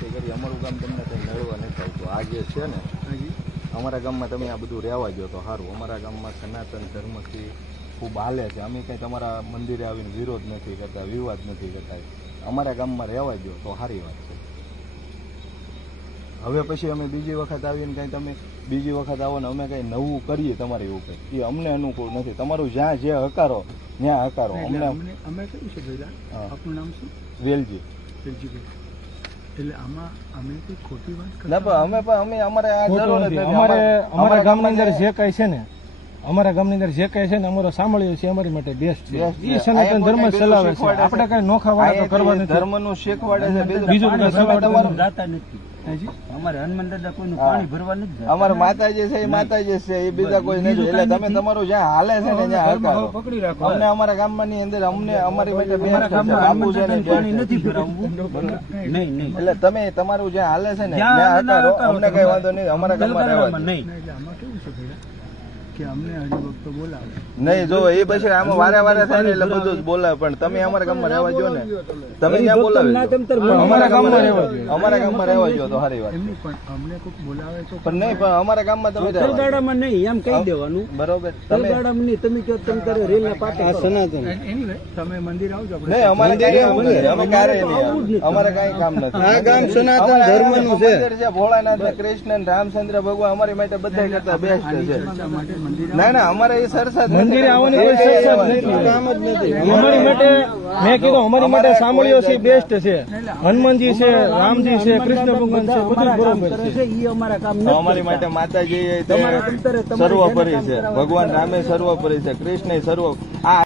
વિનંતી કરી, અમારું ગામ તમને કંઈ મેળવા નથી આવતું. આ જે છે ને અમારા ગામમાં તમે આ બધું રહેવા જો તો સારું. અમારા ગામમાં સનાતન ધર્મથી ખૂબ હાલે છે. અમે કંઈ તમારા મંદિરે આવીને વિરોધ નથી કરતા, વિવાદ નથી કરતા. અમારા ગામમાં રહેવા જો તો સારી વાત છે. હવે પછી અમે બીજી વખત આવીને કંઈ તમે બીજી વખત આવો ને અમે કંઈ નવું કરીએ તમારી ઉપર, એ અમને અનુકૂળ નથી. તમારું જ્યાં જે હકારો ત્યાં હકારો. અમને અમે કયું છે ભાઈ? આપનું નામ શું? વેલજી. વેલજીભાઈ, એટલે આમાં અમે કોઈ ખોટી વાત ના પણ અમે અમારે આ જરૂર નથી. અમારા ગામની અંદર જે કઈ છે ને, અમારા ગામની અંદર જે કઈ છે ને અમારો સાંભળ્યો છે અમારી માટે બેસ્ટ છે. એ સનાતન ધર્મ ચલાવે છે. આપણે કઈ નોખા વાળા તો કરવા નથી. ધર્મનું શીખવાડે છે. બીજું તમારું જાતા નથી. અમારે હનુમાન દાદા કોઈનું પાણી ભરવા નથી. અમારા માતાજી છે એ માતાજી છે, એ બીજા કોઈ નથી. એટલે તમે તમારું જ્યાં હાલે છે ને ત્યાં હકારો. પકડી રાખો. અમને અમારા ગામમાં ની અંદર અમને અમારી માટે બેસ્ટ છે. બાપુ છે ને પાણી નથી ભરાવવું. નહીં નહીં. એટલે તમે તમારું જ્યાં હાલે છે ને ત્યાં હકારો. અમને કઈ વાંધો નહીં. અમારા ગામમાં રહેવા દો. નહીં. એટલે આમાં કેવું છે ભાઈ કે અમને હરિભક્તો બોલાવે નહીં જો એ પછી આમાં વારે વારે થાય ને એટલે બધું જ બોલાવે. પણ તમે અમારા ગામમાં રહેવા જો ને, તમે ત્યાં બોલાવે અમારા ગામમાં રહેવા જોઈએ. અમારા ગામમાં રહેવા જો તો સારી વાત. એમની પણ અમને કોઈક બોલાવે તો પણ નહીં, પણ અમારા ગામમાં તમે રહેવા દો. તલગાડામાં નહીં એમ કહી દેવાનું. બરોબર. તમે તલગાડામાં નહીં. તમે કહો તમે તારે રેલના પાટે સનાતન. એની તમે મંદિર આવજો આપણે. નહીં, અમારે કાંઈ કામ નથી. અમે ક્યારેય નહીં આવે. અમારે કાંઈ કામ નથી. આ ગામ સનાતન ધર્મનું છે. મંદિર છે, ભોળાનાથ ને કૃષ્ણ ને રામચંદ્ર ભગવાન અમારી માટે બધા કરતા બેસ્ટ છે. માટે મંદિર ના ના, અમારે એ સરસા મંદિરે આવવાની કોઈ સરસત નથી. કામ જ નથી. અમારી માટે મેં કીધું અમારી માટે સાંભળ્યો છે બેસ્ટ છે. હનુમાનજી છે, રામજી છે, કૃષ્ણ ભગવાન છે, બધું બરોબર છે. એ અમારા કામ તો અમારી માટે માતાજી એ તે સર્વોપરી છે. ભગવાન રામે સર્વોપરી છે, કૃષ્ણ સર્વ આ